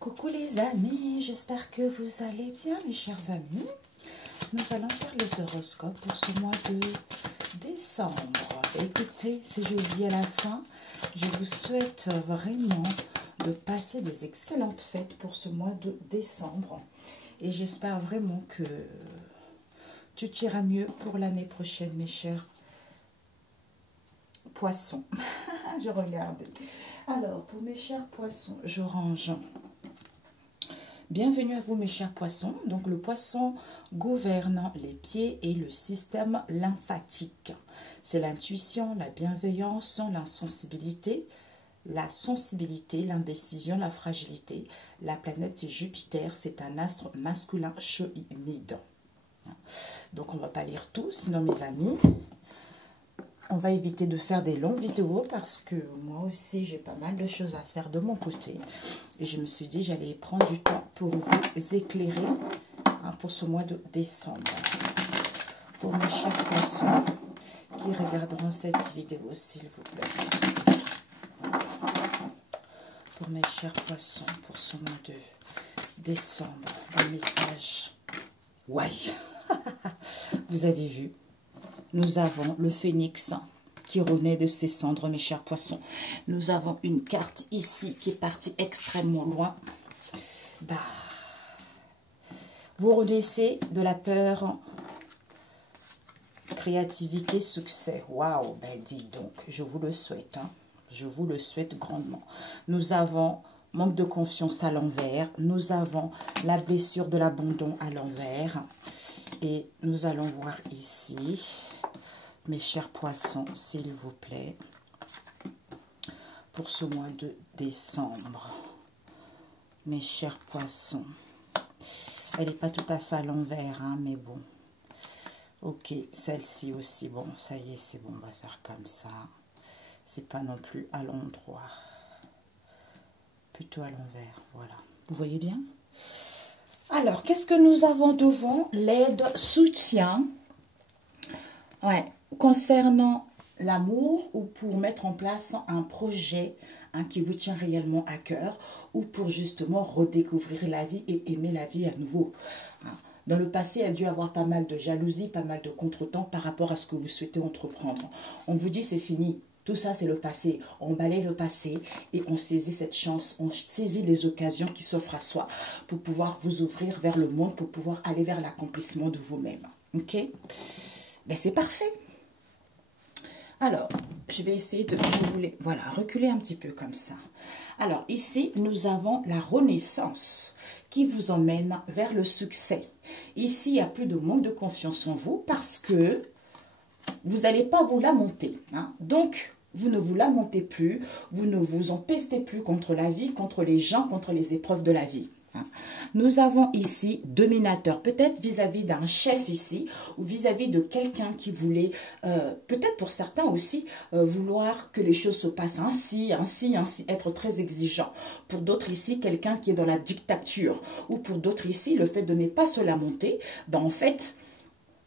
Coucou les amis, j'espère que vous allez bien mes chers amis. Nous allons faire les horoscopes pour ce mois de décembre. Écoutez, si j'ai oublié à la fin, je vous souhaite vraiment de passer des excellentes fêtes pour ce mois de décembre. Et j'espère vraiment que tu iras mieux pour l'année prochaine mes chers poissons. Je regarde. Alors, pour mes chers poissons, je range. Bienvenue à vous mes chers poissons. Donc le poisson gouverne les pieds et le système lymphatique. C'est l'intuition, la bienveillance, l'insensibilité, la sensibilité, l'indécision, la fragilité. La planète c'est Jupiter, c'est un astre masculin chémide. Donc on ne va pas lire tout, sinon mes amis, on va éviter de faire des longues vidéos parce que moi aussi, j'ai pas mal de choses à faire de mon côté. Et je me suis dit, j'allais prendre du temps pour vous éclairer pour ce mois de décembre. Pour mes chers poissons qui regarderont cette vidéo, s'il vous plaît. Pour mes chers poissons, pour ce mois de décembre, un message. Ouais, vous avez vu. Nous avons le phénix qui renaît de ses cendres, mes chers poissons. Nous avons une carte ici qui est partie extrêmement loin. Vous renaissez de la peur, créativité, succès. Waouh, dis donc, je vous le souhaite. Je vous le souhaite grandement. Nous avons manque de confiance à l'envers. Nous avons la blessure de l'abandon à l'envers. Et nous allons voir ici... Mes chers poissons, s'il vous plaît, pour ce mois de décembre, mes chers poissons, elle n'est pas tout à fait à l'envers, mais bon, ok, celle-ci aussi, bon, ça y est, c'est bon, on va faire comme ça, c'est pas non plus à l'endroit, plutôt à l'envers, voilà, vous voyez bien? Alors, qu'est-ce que nous avons devant? L'aide, soutien, ouais. Concernant l'amour ou pour mettre en place un projet qui vous tient réellement à cœur ou pour justement redécouvrir la vie et aimer la vie à nouveau. Dans le passé, il y a dû avoir pas mal de jalousie, pas mal de contretemps par rapport à ce que vous souhaitez entreprendre. On vous dit c'est fini. Tout ça, c'est le passé. On balaye le passé et on saisit cette chance, on saisit les occasions qui s'offrent à soi pour pouvoir vous ouvrir vers le monde, pour pouvoir aller vers l'accomplissement de vous-même. Ok? Ben, c'est parfait. Alors, je vais essayer de... Je voulais, voilà, reculer un petit peu comme ça. Alors, ici, nous avons la renaissance qui vous emmène vers le succès. Ici, il n'y a plus de manque de confiance en vous parce que vous n'allez pas vous lamenter. Donc, vous ne vous lamentez plus, vous ne vous empestez plus contre la vie, contre les gens, contre les épreuves de la vie. Nous avons ici dominateur, peut-être vis-à-vis d'un chef ici ou vis-à-vis de quelqu'un qui voulait, peut-être pour certains aussi, vouloir que les choses se passent ainsi, être très exigeant. Pour d'autres ici, quelqu'un qui est dans la dictature ou pour d'autres ici, le fait de ne pas se lamenter, en fait...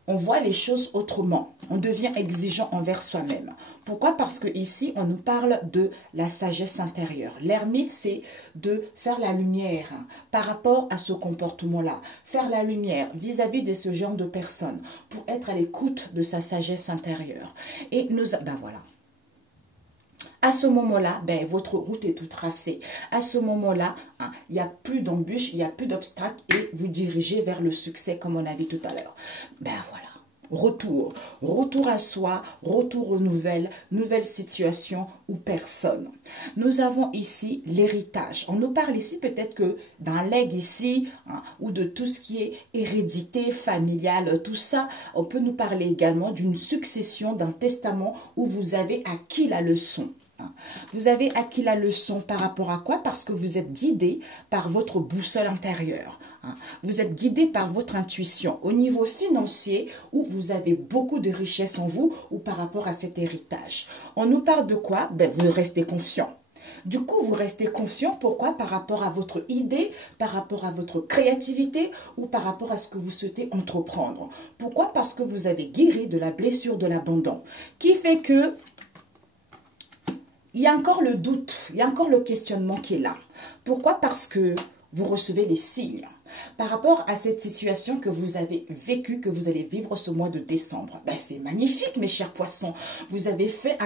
On voit les choses autrement. On devient exigeant envers soi-même. Pourquoi? Parce que ici, on nous parle de la sagesse intérieure. L'ermite, c'est de faire la lumière par rapport à ce comportement-là. Faire la lumière vis-à-vis de ce genre de personnes pour être à l'écoute de sa sagesse intérieure. Et nous, voilà. À ce moment-là, votre route est toute tracée. À ce moment-là, il n'y a plus d'embûches, il n'y a plus d'obstacles et vous dirigez vers le succès comme on a vu tout à l'heure. Voilà. Retour à soi, retour aux nouvelles situations ou personnes. Nous avons ici l'héritage. On nous parle ici peut-être que d'un legs ici, ou de tout ce qui est hérédité familiale, tout ça, on peut nous parler également d'une succession, d'un testament où vous avez acquis la leçon. Vous avez acquis la leçon par rapport à quoi? Parce que vous êtes guidé par votre boussole intérieure. Vous êtes guidé par votre intuition au niveau financier où vous avez beaucoup de richesses en vous ou par rapport à cet héritage. On nous parle de quoi? Vous restez confiant. Du coup, vous restez confiant. Pourquoi? Par rapport à votre idée, par rapport à votre créativité ou par rapport à ce que vous souhaitez entreprendre. Pourquoi? Parce que vous avez guéri de la blessure de l'abandon qui fait que il y a encore le doute, il y a encore le questionnement qui est là. Pourquoi? Parce que vous recevez les signes. Par rapport à cette situation que vous avez vécue, que vous allez vivre ce mois de décembre, ben c'est magnifique mes chers poissons. Vous avez fait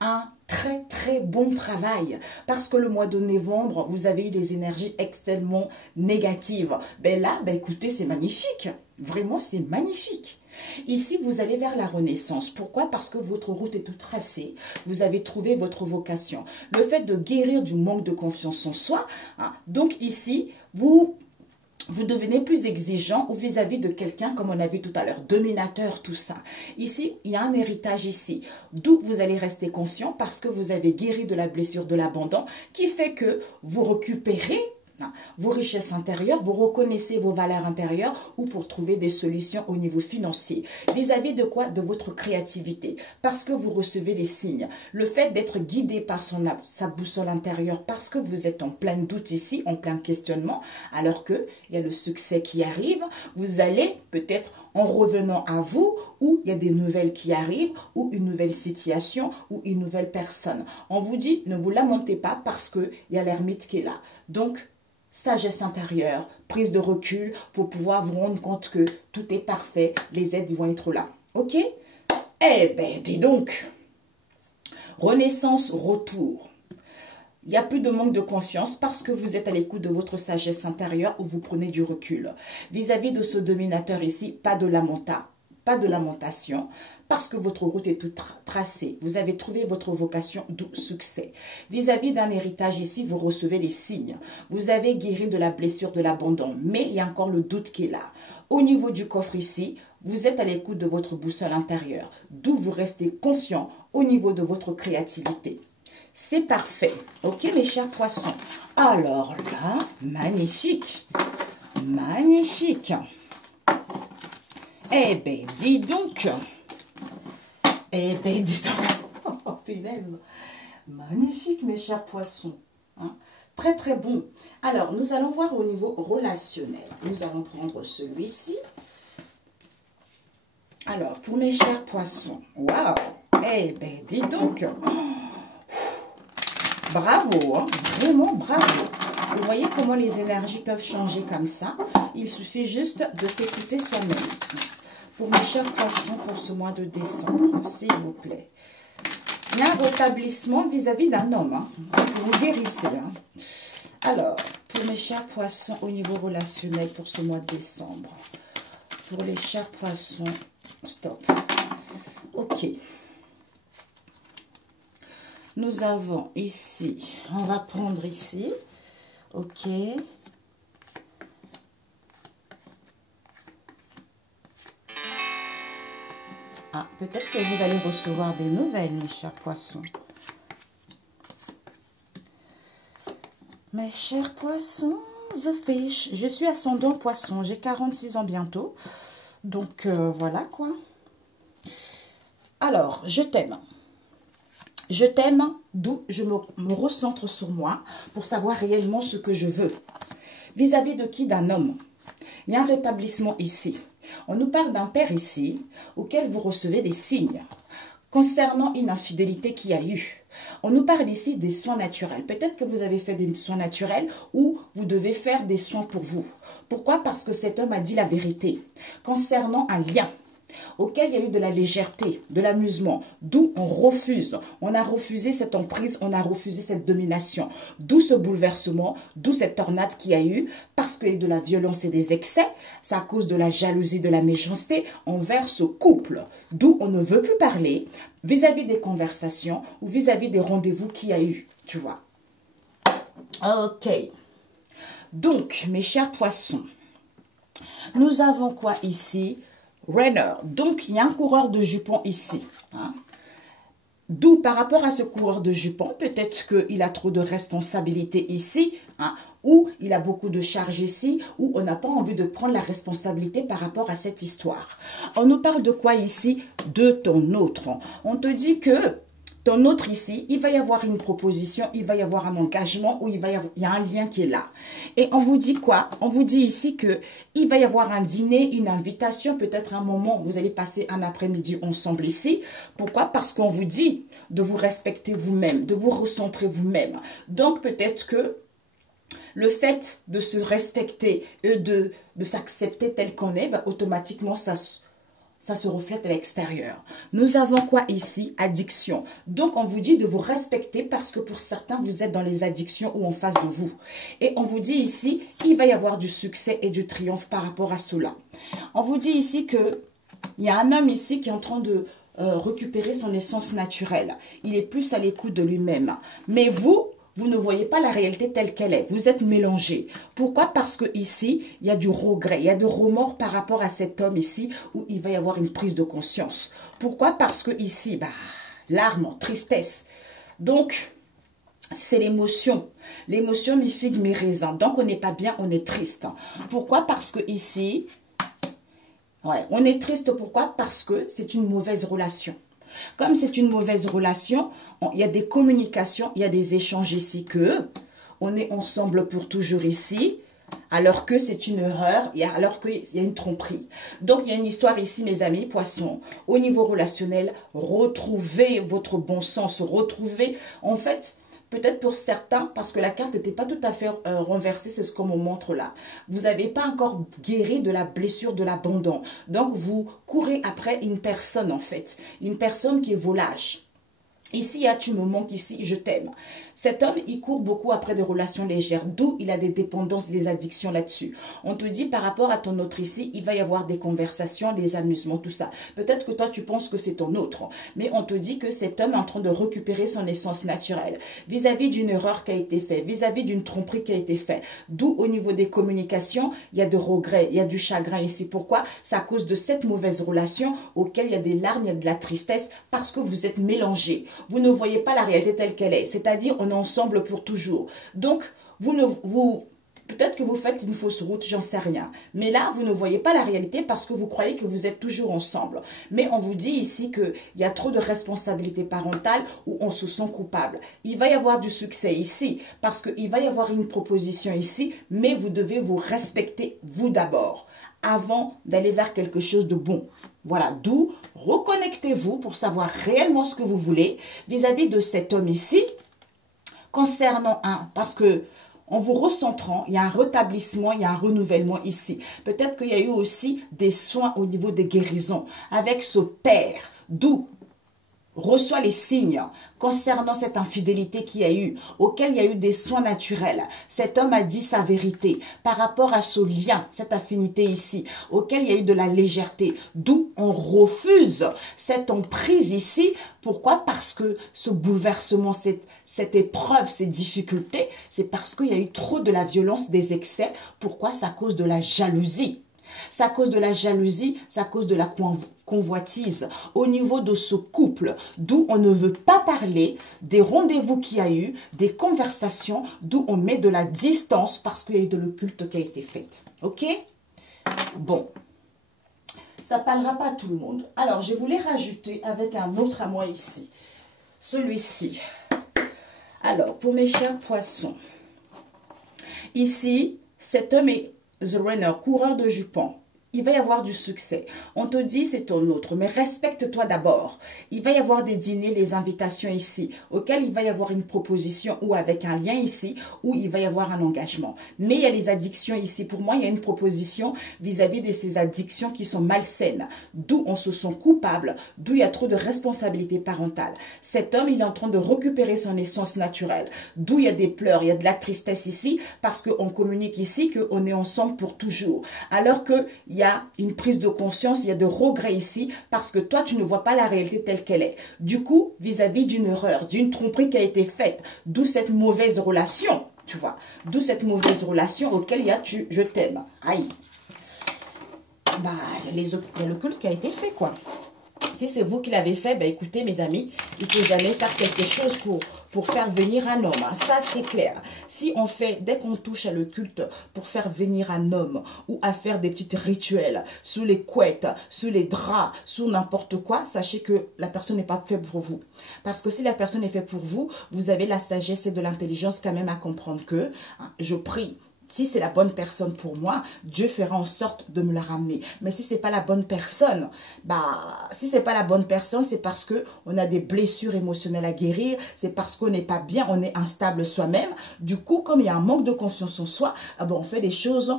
un très très bon travail parce que le mois de novembre, vous avez eu des énergies extrêmement négatives. Ben là, ben écoutez, c'est magnifique. Vraiment, c'est magnifique. Ici, vous allez vers la renaissance. Pourquoi? Parce que votre route est toute tracée. Vous avez trouvé votre vocation. Le fait de guérir du manque de confiance en soi. Hein, donc ici, vous devenez plus exigeant ou vis-à-vis de quelqu'un, comme on a vu tout à l'heure, dominateur, tout ça. Ici, il y a un héritage ici, d'où vous allez rester confiant parce que vous avez guéri de la blessure de l'abandon qui fait que vous récupérez vos richesses intérieures, vous reconnaissez vos valeurs intérieures ou pour trouver des solutions au niveau financier. Vis-à-vis de quoi? De votre créativité. Parce que vous recevez des signes. Le fait d'être guidé par sa boussole intérieure parce que vous êtes en plein doute ici, en plein questionnement, alors qu'il y a le succès qui arrive, vous allez peut-être en revenant à vous ou il y a des nouvelles qui arrivent ou une nouvelle situation ou une nouvelle personne. On vous dit, ne vous lamentez pas parce qu'il y a l'ermite qui est là. Donc, sagesse intérieure, prise de recul pour pouvoir vous rendre compte que tout est parfait, les aides vont être là. Ok? Eh ben, dis donc, renaissance, retour. Il n'y a plus de manque de confiance parce que vous êtes à l'écoute de votre sagesse intérieure ou vous prenez du recul. Vis-à-vis de ce dominateur ici, pas de lamentation, parce que votre route est toute tracée. Vous avez trouvé votre vocation, d'où succès. Vis-à-vis d'un héritage ici, vous recevez les signes. Vous avez guéri de la blessure de l'abandon, mais il y a encore le doute qui est là. Au niveau du coffre ici, vous êtes à l'écoute de votre boussole intérieure, d'où vous restez confiant au niveau de votre créativité. C'est parfait. Ok, mes chers poissons. Alors là, magnifique. Magnifique. Eh ben, dis donc. Eh ben, dis donc. Oh, punaise. Magnifique, mes chers poissons. Hein? Très, très bon. Alors, nous allons voir au niveau relationnel. Nous allons prendre celui-ci. Alors, pour mes chers poissons. Waouh. Eh ben, dis donc. Bravo, hein? Vraiment bravo. Vous voyez comment les énergies peuvent changer comme ça. Il suffit juste de s'écouter soi-même. Pour mes chers poissons, pour ce mois de décembre, s'il vous plaît. Il y a un rétablissement vis-à-vis d'un homme. Hein. Vous guérissez. Hein. Alors, pour mes chers poissons, au niveau relationnel pour ce mois de décembre. Pour les chers poissons, stop. Ok. Nous avons ici, on va prendre ici. Ok. Ah, peut-être que vous allez recevoir des nouvelles, mes chers poissons. Mes chers poissons, The Fish. Je suis ascendant poisson. J'ai 46 ans bientôt. Donc, voilà quoi. Alors, je t'aime. Je t'aime, d'où je me recentre sur moi pour savoir réellement ce que je veux. Vis-à-vis de qui? D'un homme. Il y a un rétablissement ici. On nous parle d'un père ici, auquel vous recevez des signes. Concernant une infidélité qu'il y a eu. On nous parle ici des soins naturels. Peut-être que vous avez fait des soins naturels ou vous devez faire des soins pour vous. Pourquoi? Parce que cet homme a dit la vérité. Concernant un lien auquel il y a eu de la légèreté, de l'amusement, d'où on refuse. On a refusé cette emprise, on a refusé cette domination. D'où ce bouleversement, d'où cette tornade qu'il y a eu, parce qu'il y a eu de la violence et des excès. C'est à cause de la jalousie, de la méchanceté envers ce couple. D'où on ne veut plus parler vis-à-vis des conversations ou vis-à-vis des rendez-vous qu'il y a eu, tu vois. Ok. Donc, mes chers poissons, nous avons quoi ici? Runner. Donc, il y a un coureur de jupons ici. Hein. D'où, par rapport à ce coureur de jupons, peut-être qu'il a trop de responsabilités ici, hein, ou il a beaucoup de charges ici, ou on n'a pas envie de prendre la responsabilité par rapport à cette histoire. On nous parle de quoi ici? De ton autre. On te dit que ton autre ici, il va y avoir une proposition, il va y avoir un engagement ou il y a un lien qui est là. Et on vous dit quoi? On vous dit ici que il va y avoir un dîner, une invitation, peut-être un moment où vous allez passer un après-midi ensemble ici. Pourquoi? Parce qu'on vous dit de vous respecter vous-même, de vous recentrer vous-même. Donc peut-être que Le fait de se respecter et de s'accepter tel qu'on est, ben, automatiquement, ça se reflète à l'extérieur. Nous avons quoi ici? Addiction. Donc, on vous dit de vous respecter parce que pour certains, vous êtes dans les addictions ou en face de vous. Et on vous dit ici, il va y avoir du succès et du triomphe par rapport à cela. On vous dit ici que il y a un homme ici qui est en train de récupérer son essence naturelle. Il est plus à l'écoute de lui-même. Mais vous ne voyez pas la réalité telle qu'elle est. Vous êtes mélangé. Pourquoi? Parce que ici, il y a du regret, il y a de remords par rapport à cet homme ici où il va y avoir une prise de conscience. Pourquoi? Parce que ici, bah, larmes, tristesse. Donc, c'est l'émotion. L'émotion, mi figue, mi raisin. Donc, on n'est pas bien, on est triste. Pourquoi? Parce que ici, ouais, on est triste. Pourquoi? Parce que c'est une mauvaise relation. Comme c'est une mauvaise relation, il y a des communications, il y a des échanges ici que on est ensemble pour toujours ici, alors que c'est une erreur, alors qu'il y a une tromperie. Donc, il y a une histoire ici, mes amis, poissons. Au niveau relationnel, retrouvez votre bon sens, retrouvez, en fait, peut-être pour certains, parce que la carte n'était pas tout à fait renversée, c'est ce qu'on me montre là. Vous n'avez pas encore guéri de la blessure de l'abandon. Donc, vous courez après une personne, en fait. Une personne qui est volage. Ici, tu me manques, ici, je t'aime. Cet homme, il court beaucoup après des relations légères, d'où il a des dépendances, des addictions là-dessus. On te dit, par rapport à ton autre ici, il va y avoir des conversations, des amusements, tout ça. Peut-être que toi, tu penses que c'est ton autre, mais on te dit que cet homme est en train de récupérer son essence naturelle vis-à-vis d'une erreur qui a été faite, vis-à-vis d'une tromperie qui a été faite. D'où, au niveau des communications, il y a de regrets, il y a du chagrin ici. Pourquoi? C'est à cause de cette mauvaise relation auquel il y a des larmes, il y a de la tristesse, parce que vous êtes mélangés. Vous ne voyez pas la réalité telle qu'elle est. C'est-à-dire, on est ensemble pour toujours. Donc, peut-être que vous faites une fausse route, j'en sais rien. Mais là, vous ne voyez pas la réalité parce que vous croyez que vous êtes toujours ensemble. Mais on vous dit ici qu'il y a trop de responsabilités parentales où on se sent coupable. Il va y avoir du succès ici parce qu'il va y avoir une proposition ici, mais vous devez vous respecter vous d'abord avant d'aller vers quelque chose de bon. Voilà, d'où reconnectez-vous pour savoir réellement ce que vous voulez vis-à-vis de cet homme ici, concernant parce que en vous recentrant, il y a un rétablissement, il y a un renouvellement ici. Peut-être qu'il y a eu aussi des soins au niveau des guérisons avec ce père, d'où reçoit les signes concernant cette infidélité qu'il y a eu, auquel il y a eu des soins naturels. Cet homme a dit sa vérité par rapport à ce lien, cette affinité ici, auquel il y a eu de la légèreté. D'où on refuse cette emprise ici. Pourquoi? Parce que ce bouleversement, cette épreuve, ces difficultés, c'est parce qu'il y a eu trop de la violence, des excès. Pourquoi? C'est à cause de la jalousie. C'est à cause de la jalousie, c'est à cause de la convoitise au niveau de ce couple, d'où on ne veut pas parler des rendez-vous qu'il y a eu, des conversations, d'où on met de la distance parce qu'il y a eu de l'occulte qui a été fait. Ok? Bon, ça ne parlera pas à tout le monde. Alors, je voulais rajouter avec un autre à moi ici, celui-ci. Alors, pour mes chers poissons, ici, cet homme est The Runner, coureur de jupons. Il va y avoir du succès. On te dit c'est ton autre, mais respecte-toi d'abord. Il va y avoir des dîners, des invitations ici, auxquels il va y avoir une proposition ou avec un lien ici, où il va y avoir un engagement. Mais il y a les addictions ici. Pour moi, il y a une proposition vis-à-vis de ces addictions qui sont malsaines, d'où on se sent coupable, d'où il y a trop de responsabilités parentales. Cet homme, il est en train de récupérer son essence naturelle, d'où il y a des pleurs, il y a de la tristesse ici, parce qu'on communique ici qu'on est ensemble pour toujours. Alors qu'il y a une prise de conscience, il y a de regrets ici, parce que toi, tu ne vois pas la réalité telle qu'elle est. Du coup, vis-à-vis d'une erreur, d'une tromperie qui a été faite, d'où cette mauvaise relation, tu vois, d'où cette mauvaise relation auquel il y a je t'aime. Aïe. Bah, il y a le culte qui a été fait, quoi. Si c'est vous qui l'avez fait, ben écoutez mes amis, il ne faut jamais faire quelque chose pour faire venir un homme. Hein. Ça, c'est clair. Si on fait, dès qu'on touche à le culte pour faire venir un homme ou à faire des petits rituels sous les couettes, sous les draps, sous n'importe quoi, sachez que la personne n'est pas faite pour vous. Parce que si la personne est faite pour vous, vous avez la sagesse et de l'intelligence quand même à comprendre que je prie. Si c'est la bonne personne pour moi, Dieu fera en sorte de me la ramener. Mais si c'est pas la bonne personne, si c'est pas la bonne personne, c'est parce que on a des blessures émotionnelles à guérir, c'est parce qu'on n'est pas bien, on est instable soi-même. Du coup, comme il y a un manque de confiance en soi, on fait des choses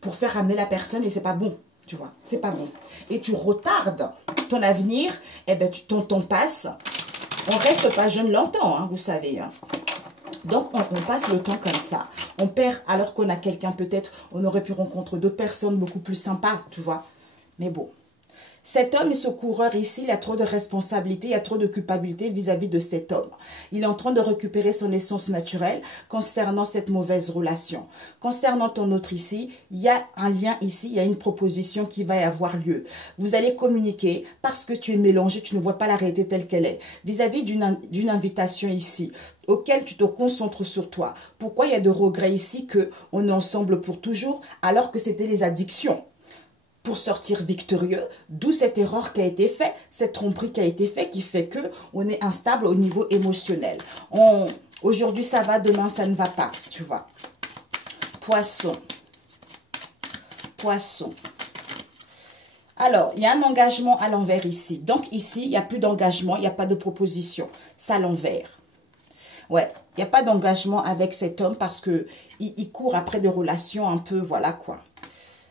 pour faire ramener la personne et c'est pas bon. Tu vois, c'est pas bon. Et tu retardes ton avenir, ton temps passe. On reste pas jeune longtemps, hein, vous savez. Hein. Donc, on passe le temps comme ça. On perd alors qu'on a quelqu'un, peut-être, on aurait pu rencontrer d'autres personnes beaucoup plus sympas, tu vois. Mais bon. Cet homme et ce coureur ici, il a trop de responsabilités, il y a trop de culpabilité vis-à-vis de cet homme. Il est en train de récupérer son essence naturelle concernant cette mauvaise relation. Concernant ton autre ici, il y a un lien ici, il y a une proposition qui va y avoir lieu. Vous allez communiquer parce que tu es mélangé, tu ne vois pas la réalité telle qu'elle est. Vis-à-vis d'une invitation ici, auquel tu te concentres sur toi. Pourquoi il y a de regrets ici qu'on est ensemble pour toujours alors que c'était les addictions? Pour sortir victorieux, d'où cette erreur qui a été faite, cette tromperie qui a été faite, qui fait que on est instable au niveau émotionnel. Aujourd'hui ça va, demain ça ne va pas, tu vois. Poisson. Poisson. Alors, il y a un engagement à l'envers ici. Donc ici, il n'y a plus d'engagement, il n'y a pas de proposition. C'est à l'envers. Ouais, il n'y a pas d'engagement avec cet homme parce que il court après des relations un peu, voilà quoi.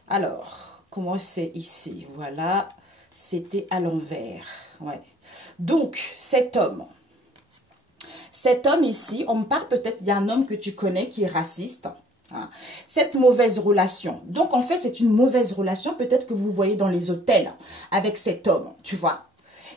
Alors... Comment c'est ici? Voilà, c'était à l'envers. Ouais. Donc, cet homme ici, on me parle peut-être d'un homme que tu connais qui est raciste. Hein. Cette mauvaise relation. Donc, en fait, c'est une mauvaise relation peut-être que vous voyez dans les hôtels avec cet homme, tu vois.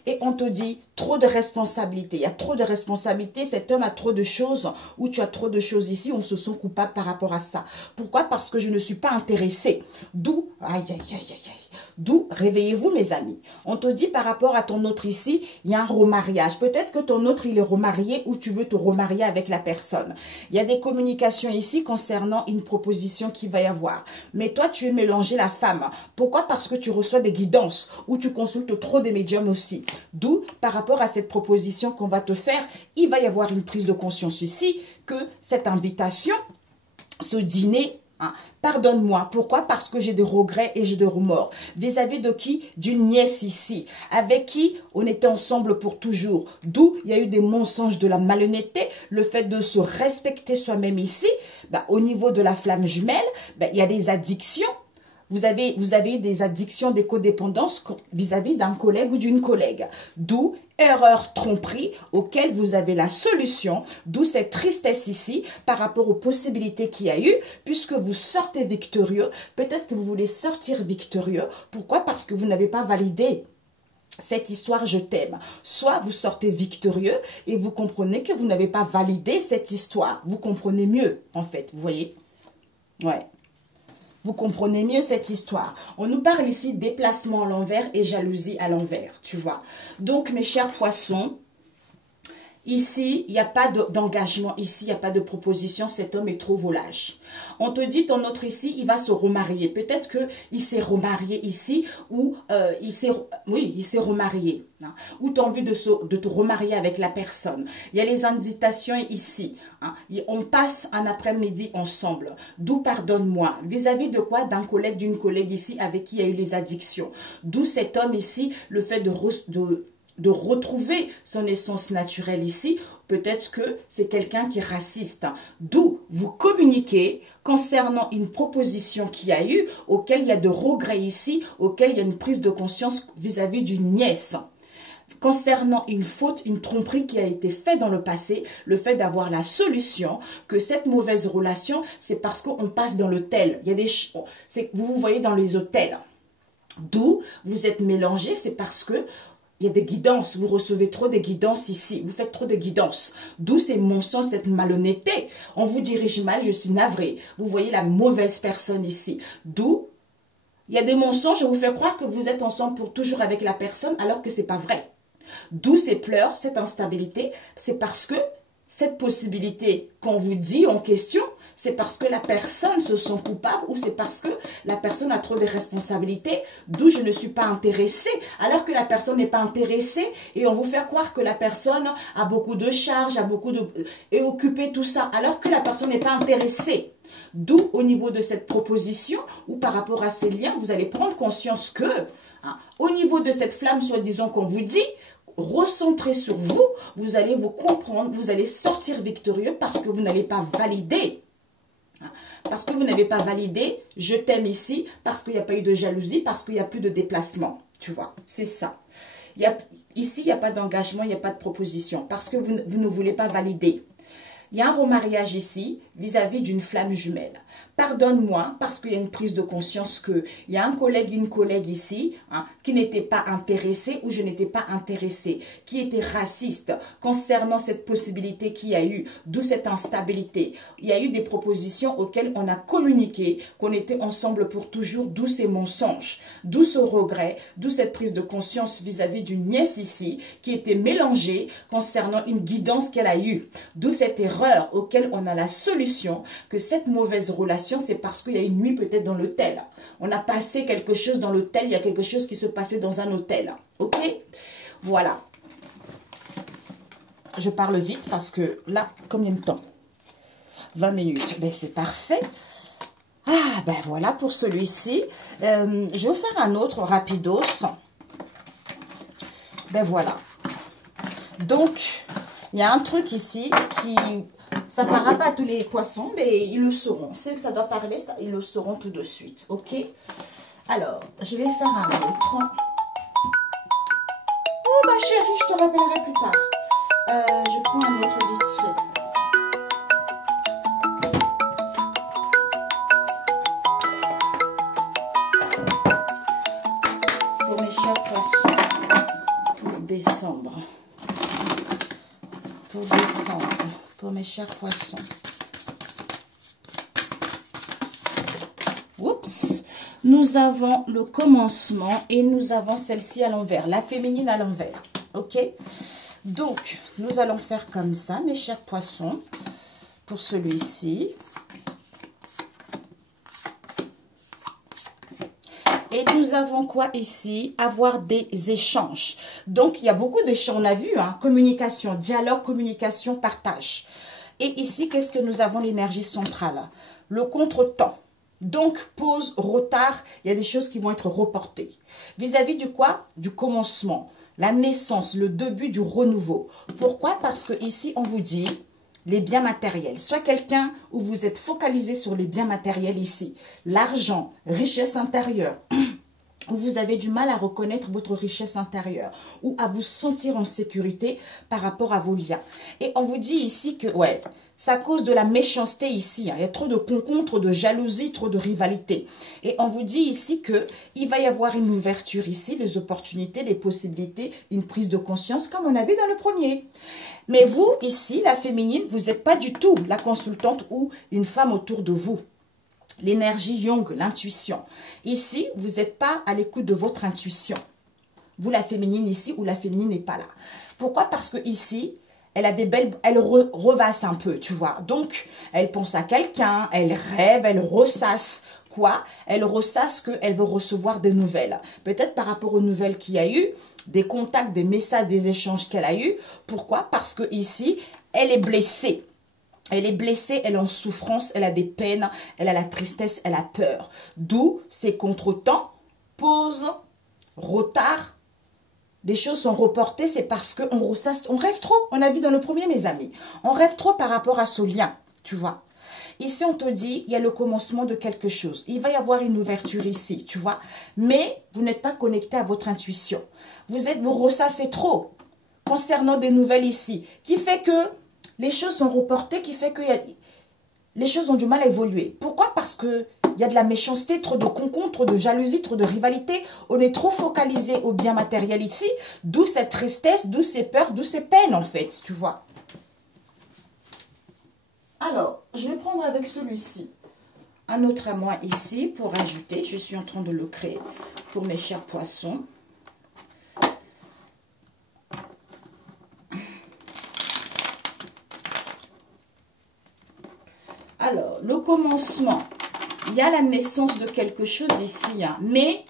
Et on te dit, trop de responsabilités. Il y a trop de responsabilités. Cet homme a trop de choses. Ou tu as trop de choses ici. On se sent coupable par rapport à ça. Pourquoi? Parce que je ne suis pas intéressée. D'où, aïe, aïe, aïe, aïe, aïe. D'où, réveillez-vous mes amis. On te dit par rapport à ton autre ici, il y a un remariage. Peut-être que ton autre, il est remarié ou tu veux te remarier avec la personne. Il y a des communications ici concernant une proposition qui va y avoir. Mais toi, tu es mélangé la femme. Pourquoi? Parce que tu reçois des guidances ou tu consultes trop des médiums aussi. D'où, par rapport à cette proposition qu'on va te faire, il va y avoir une prise de conscience ici que cette invitation, ce dîner, pardonne-moi. Pourquoi? Parce que j'ai des regrets et j'ai des remords. Vis-à-vis de qui? D'une nièce ici, avec qui on était ensemble pour toujours. D'où il y a eu des mensonges, de la malhonnêteté, le fait de se respecter soi-même ici. Au niveau de la flamme jumelle, il y a des addictions. Vous avez des addictions, des codépendances vis-à-vis d'un collègue ou d'une collègue. D'où erreur, tromperie, auquel vous avez la solution. D'où cette tristesse ici par rapport aux possibilités qu'il y a eu, puisque vous sortez victorieux. Peut-être que vous voulez sortir victorieux. Pourquoi? Parce que vous n'avez pas validé cette histoire je t'aime. Soit vous sortez victorieux et vous comprenez que vous n'avez pas validé cette histoire. Vous comprenez mieux, en fait. Vous voyez? Ouais. Vous comprenez mieux cette histoire. On nous parle ici déplacement à l'envers et jalousie à l'envers, tu vois. Donc, mes chers poissons, ici, il n'y a pas d'engagement. Ici, il n'y a pas de proposition. Cet homme est trop volage. On te dit, ton autre ici, il va se remarier. Peut-être qu'il s'est remarié ici ou il s'est remarié. Hein, ou tu as envie de te remarier avec la personne. Il y a les invitations ici. Hein, on passe un après-midi ensemble. D'où pardonne-moi. Vis-à-vis de quoi? D'un collègue, d'une collègue ici avec qui il y a eu les addictions. D'où cet homme ici, le fait de retrouver son essence naturelle ici, peut-être que c'est quelqu'un qui est raciste. D'où vous communiquez concernant une proposition qu'il y a eu, auquel il y a de regrets ici, auquel il y a une prise de conscience vis-à-vis d'une nièce. Concernant une faute, une tromperie qui a été faite dans le passé, le fait d'avoir la solution, que cette mauvaise relation, c'est parce qu'on passe dans l'hôtel. Il y a des vous voyez dans les hôtels. D'où vous êtes mélangés, c'est parce que il y a des guidances, vous recevez trop de guidances ici, vous faites trop de guidances. D'où ces mensonges, cette malhonnêteté. On vous dirige mal, je suis navrée. Vous voyez la mauvaise personne ici. D'où il y a des mensonges, je vous fais croire que vous êtes ensemble pour toujours avec la personne alors que ce n'est pas vrai. D'où ces pleurs, cette instabilité, c'est parce que cette possibilité qu'on vous dit en question, c'est parce que la personne se sent coupable ou c'est parce que la personne a trop de responsabilités, d'où je ne suis pas intéressée, alors que la personne n'est pas intéressée et on vous fait croire que la personne a beaucoup de charges, est occupée, tout ça, alors que la personne n'est pas intéressée. D'où au niveau de cette proposition ou par rapport à ces liens, vous allez prendre conscience que, hein, au niveau de cette flamme, soi-disant qu'on vous dit, recentrer sur vous, vous allez vous comprendre, vous allez sortir victorieux parce que vous n'allez pas valider. Parce que vous n'avez pas validé, je t'aime ici, parce qu'il n'y a pas eu de jalousie, parce qu'il n'y a plus de déplacement. Tu vois, c'est ça. Ici, il n'y a pas d'engagement, il n'y a pas de proposition, parce que vous ne voulez pas valider. Il y a un remariage ici vis-à-vis d'une flamme jumelle. Pardonne-moi parce qu'il y a une prise de conscience qu'il y a un collègue, une collègue ici hein, qui n'était pas intéressé ou je n'étais pas intéressée, qui était raciste concernant cette possibilité qu'il y a eu, d'où cette instabilité. Il y a eu des propositions auxquelles on a communiqué, qu'on était ensemble pour toujours, d'où ces mensonges, d'où ce regret, d'où cette prise de conscience vis-à-vis d'une nièce ici qui était mélangée concernant une guidance qu'elle a eue, d'où cette erreur auquel on a la solution que cette mauvaise relation, c'est parce qu'il y a une nuit peut-être dans l'hôtel. On a passé quelque chose dans l'hôtel, il y a quelque chose qui se passait dans un hôtel. Ok? Voilà. Je parle vite parce que là, combien de temps? 20 minutes. Ben, c'est parfait. Ah, ben voilà pour celui-ci. Je vais faire un autre rapidos. Ben voilà. Donc, il y a un truc ici qui... Ça ne parlera pas à tous les poissons, mais ils le sauront. C'est que ça doit parler, ça, ils le sauront tout de suite. Ok? Alors, je vais faire un autre. Oh, ma chérie, je te rappellerai plus tard. Je prends un autre vite fait. Pour mes chers poissons. Pour décembre. Pour décembre. Pour mes chers poissons. Oups. Nous avons le commencement et nous avons celle-ci à l'envers, la féminine à l'envers. Ok? Donc, nous allons faire comme ça, mes chers poissons, pour celui-ci. Et nous avons quoi ici? Avoir des échanges. Donc, il y a beaucoup d'échanges. On a vu, hein, communication, dialogue, communication, partage. Et ici, qu'est-ce que nous avons? L'énergie centrale. Le contretemps. Donc, pause, retard, il y a des choses qui vont être reportées. Vis-à-vis du quoi? Du commencement, la naissance, le début du renouveau. Pourquoi? Parce que ici, on vous dit... les biens matériels, soit quelqu'un où vous êtes focalisé sur les biens matériels ici, l'argent, richesse intérieure, où vous avez du mal à reconnaître votre richesse intérieure ou à vous sentir en sécurité par rapport à vos liens. Et on vous dit ici que, ouais, ça cause de la méchanceté ici. Hein. Il y a trop de concours, de jalousie, trop de rivalité. Et on vous dit ici qu'il va y avoir une ouverture ici, des opportunités, des possibilités, une prise de conscience comme on a vu dans le premier. Mais vous, ici, la féminine, vous n'êtes pas du tout la consultante ou une femme autour de vous. L'énergie Young, l'intuition. Ici, vous n'êtes pas à l'écoute de votre intuition. Vous, la féminine ici, ou la féminine n'est pas là. Pourquoi? Parce que ici, elle a des belles... Elle revasse un peu, tu vois. Donc, elle pense à quelqu'un, elle rêve, elle ressasse. Quoi? Elle ressasse qu'elle veut recevoir des nouvelles. Peut-être par rapport aux nouvelles qu'il y a eu, des contacts, des messages, des échanges qu'elle a eu. Pourquoi? Parce que ici, elle est blessée. Elle est blessée, elle est en souffrance, elle a des peines, elle a la tristesse, elle a peur. D'où ces contretemps, pause, retard. Les choses sont reportées, c'est parce qu'on ressasse, on rêve trop. On a vu dans le premier, mes amis. On rêve trop par rapport à ce lien, tu vois. Ici, on te dit, il y a le commencement de quelque chose. Il va y avoir une ouverture ici, tu vois. Mais vous n'êtes pas connecté à votre intuition. Vous ressassez trop concernant des nouvelles ici. Qui fait que les choses sont reportées, qui fait que les choses ont du mal à évoluer. Pourquoi? Parce qu'il y a de la méchanceté, trop de concours, trop de jalousie, trop de rivalité. On est trop focalisé au bien matériel ici. D'où cette tristesse, d'où ces peurs, d'où ces peines en fait, tu vois. Alors, je vais prendre avec celui-ci un autre à moi ici pour ajouter. Je suis en train de le créer pour mes chers poissons. Alors, le commencement, il y a la naissance de quelque chose ici, hein, mais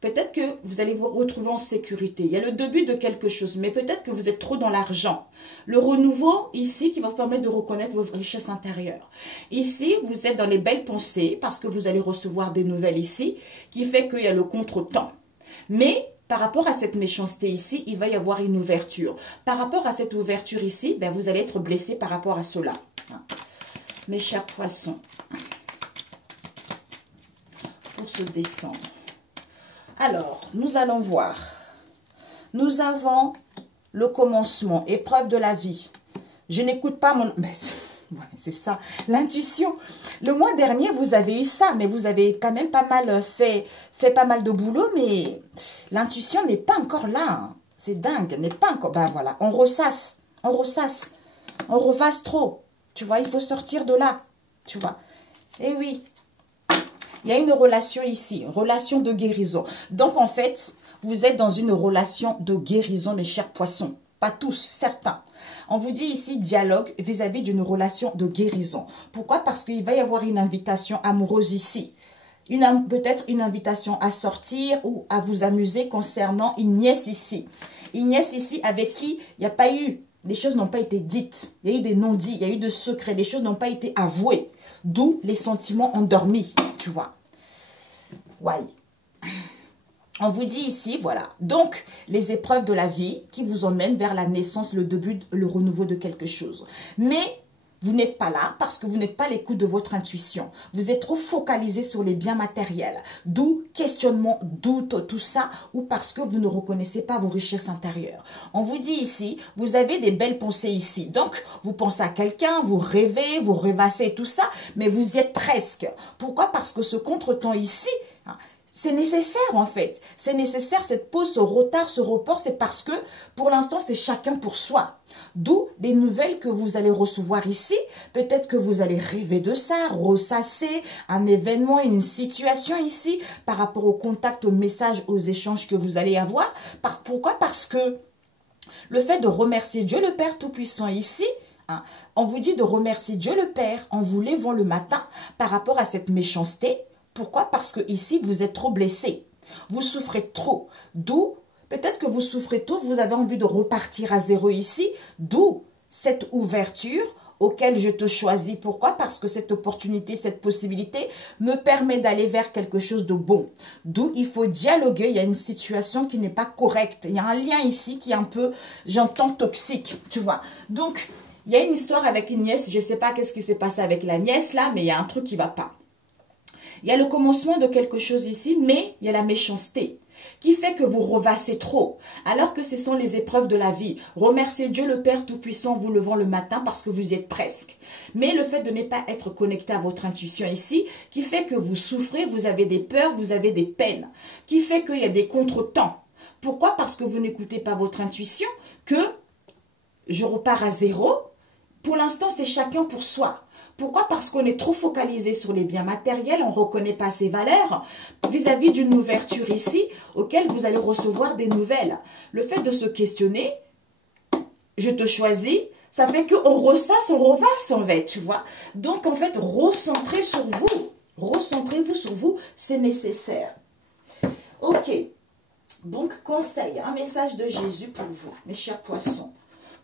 peut-être que vous allez vous retrouver en sécurité. Il y a le début de quelque chose, mais peut-être que vous êtes trop dans l'argent. Le renouveau ici qui va vous permettre de reconnaître vos richesses intérieures. Ici, vous êtes dans les belles pensées parce que vous allez recevoir des nouvelles ici, qui fait qu'il y a le contretemps. Mais par rapport à cette méchanceté ici, il va y avoir une ouverture. Par rapport à cette ouverture ici, ben, vous allez être blessé par rapport à cela. Mes chers poissons, pour ce décembre. Alors, nous allons voir. Nous avons le commencement, épreuve de la vie. Je n'écoute pas mon... C'est ça, l'intuition. Le mois dernier, vous avez eu ça, mais vous avez quand même pas mal fait pas mal de boulot, mais l'intuition n'est pas encore là. Hein. C'est dingue, n'est pas encore... Ben voilà, on ressasse, on revasse trop. Tu vois, il faut sortir de là, tu vois. Eh oui, il y a une relation ici, relation de guérison. Donc, en fait, vous êtes dans une relation de guérison, mes chers poissons. Pas tous, certains. On vous dit ici dialogue vis-à-vis d'une relation de guérison. Pourquoi? Parce qu'il va y avoir une invitation amoureuse ici. Peut-être une invitation à sortir ou à vous amuser concernant une nièce ici. Une nièce ici avec qui il n'y a pas eu, les choses n'ont pas été dites. Il y a eu des non-dits, il y a eu des secrets, les choses n'ont pas été avouées. D'où les sentiments endormis, tu vois. Ouais. On vous dit ici, voilà. Donc, les épreuves de la vie qui vous emmènent vers la naissance, le début, le renouveau de quelque chose. Mais vous n'êtes pas là parce que vous n'êtes pas à l'écoute de votre intuition. Vous êtes trop focalisé sur les biens matériels. D'où questionnement, doute, tout ça. Ou parce que vous ne reconnaissez pas vos richesses intérieures. On vous dit ici, vous avez des belles pensées ici. Donc, vous pensez à quelqu'un, vous rêvez, vous rêvassez, tout ça. Mais vous y êtes presque. Pourquoi? Parce que ce contretemps ici... C'est nécessaire en fait. C'est nécessaire cette pause, ce retard, ce report. C'est parce que pour l'instant, c'est chacun pour soi. D'où des nouvelles que vous allez recevoir ici. Peut-être que vous allez rêver de ça, ressasser un événement, une situation ici par rapport au contact, aux messages, aux échanges que vous allez avoir. Pourquoi? Parce que le fait de remercier Dieu le Père Tout-Puissant ici, hein, on vous dit de remercier Dieu le Père en vous levant le matin par rapport à cette méchanceté. Pourquoi? Parce que ici, vous êtes trop blessé. Vous souffrez trop. D'où, peut-être que vous souffrez trop, vous avez envie de repartir à zéro ici. D'où cette ouverture auquel je te choisis. Pourquoi? Parce que cette opportunité, cette possibilité me permet d'aller vers quelque chose de bon. D'où il faut dialoguer. Il y a une situation qui n'est pas correcte. Il y a un lien ici qui est un peu, j'entends, toxique. Tu vois? Donc, il y a une histoire avec une nièce. Je ne sais pas qu'est-ce qui s'est passé avec la nièce là, mais il y a un truc qui ne va pas. Il y a le commencement de quelque chose ici, mais il y a la méchanceté qui fait que vous revassez trop, alors que ce sont les épreuves de la vie. Remerciez Dieu le Père Tout-Puissant en vous levant le matin parce que vous y êtes presque. Mais le fait de ne pas être connecté à votre intuition ici, qui fait que vous souffrez, vous avez des peurs, vous avez des peines, qui fait qu'il y a des contretemps. Pourquoi? Parce que vous n'écoutez pas votre intuition, que je repars à zéro. Pour l'instant, c'est chacun pour soi. Pourquoi? Parce qu'on est trop focalisé sur les biens matériels, on ne reconnaît pas ses valeurs vis-à-vis d'une ouverture ici, auquel vous allez recevoir des nouvelles. Le fait de se questionner, je te choisis, ça fait qu'on ressasse, on revasse en fait, tu vois. Donc en fait, recentrez sur vous, recentrez-vous sur vous, c'est nécessaire. Ok, donc conseil, un message de Jésus pour vous, mes chers poissons,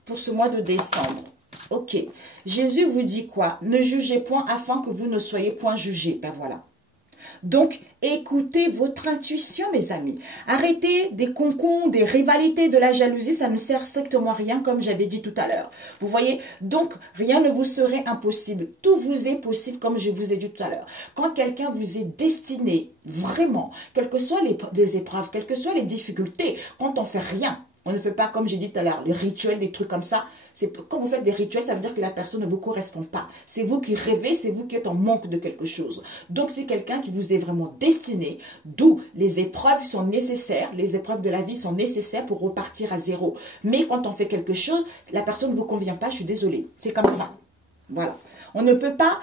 pour ce mois de décembre. Ok, Jésus vous dit quoi? Ne jugez point afin que vous ne soyez point jugés. Ben voilà. Donc, écoutez votre intuition, mes amis. Arrêtez des concons, des rivalités, de la jalousie. Ça ne sert strictement à rien, comme j'avais dit tout à l'heure. Vous voyez? Donc, rien ne vous serait impossible. Tout vous est possible, comme je vous ai dit tout à l'heure. Quand quelqu'un vous est destiné, vraiment, quelles que soient les épreuves, quelles que soient les difficultés, quand on fait rien, on ne fait pas, comme j'ai dit tout à l'heure, les rituels, des trucs comme ça. Quand vous faites des rituels, ça veut dire que la personne ne vous correspond pas. C'est vous qui rêvez, c'est vous qui êtes en manque de quelque chose. Donc, c'est quelqu'un qui vous est vraiment destiné, d'où les épreuves sont nécessaires, les épreuves de la vie sont nécessaires pour repartir à zéro. Mais quand on fait quelque chose, la personne ne vous convient pas, je suis désolée. C'est comme ça. Voilà. On ne peut pas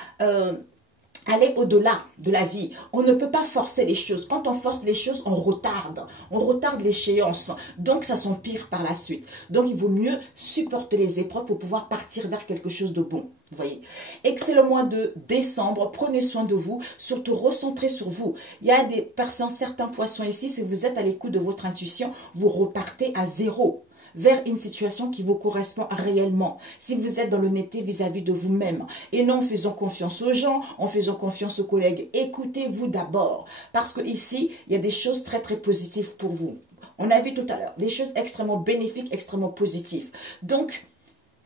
aller au-delà de la vie. On ne peut pas forcer les choses. Quand on force les choses, on retarde l'échéance. Donc, ça s'empire par la suite. Donc, il vaut mieux supporter les épreuves pour pouvoir partir vers quelque chose de bon. Vous voyez. Excellent mois de décembre. Prenez soin de vous. Surtout, recentrez sur vous. Il y a des personnes, certains poissons ici, si vous êtes à l'écoute de votre intuition, vous repartez à zéro, vers une situation qui vous correspond réellement. Si vous êtes dans l'honnêteté vis-à-vis de vous-même et non en faisant confiance aux gens, en faisant confiance aux collègues, écoutez-vous d'abord. Parce que ici, il y a des choses très très positives pour vous. On a vu tout à l'heure, des choses extrêmement bénéfiques, extrêmement positives. Donc,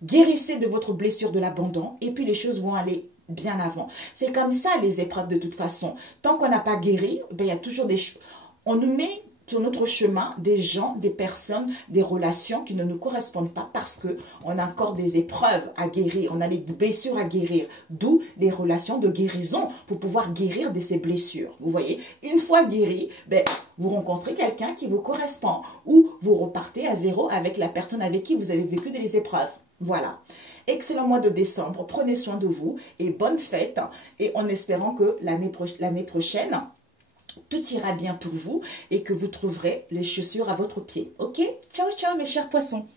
guérissez de votre blessure de l'abandon et puis les choses vont aller bien avant. C'est comme ça les épreuves de toute façon. Tant qu'on n'a pas guéri, ben, il y a toujours des choses. On nous met sur notre chemin des gens, des personnes, des relations qui ne nous correspondent pas parce qu'on a encore des épreuves à guérir, on a des blessures à guérir, d'où les relations de guérison pour pouvoir guérir de ces blessures. Vous voyez, une fois guéri, ben, vous rencontrez quelqu'un qui vous correspond ou vous repartez à zéro avec la personne avec qui vous avez vécu des épreuves. Voilà. Excellent mois de décembre, prenez soin de vous et bonne fête et en espérant que l'année prochaine, tout ira bien pour vous et que vous trouverez les chaussures à votre pied. Ok? Ciao, ciao mes chers poissons.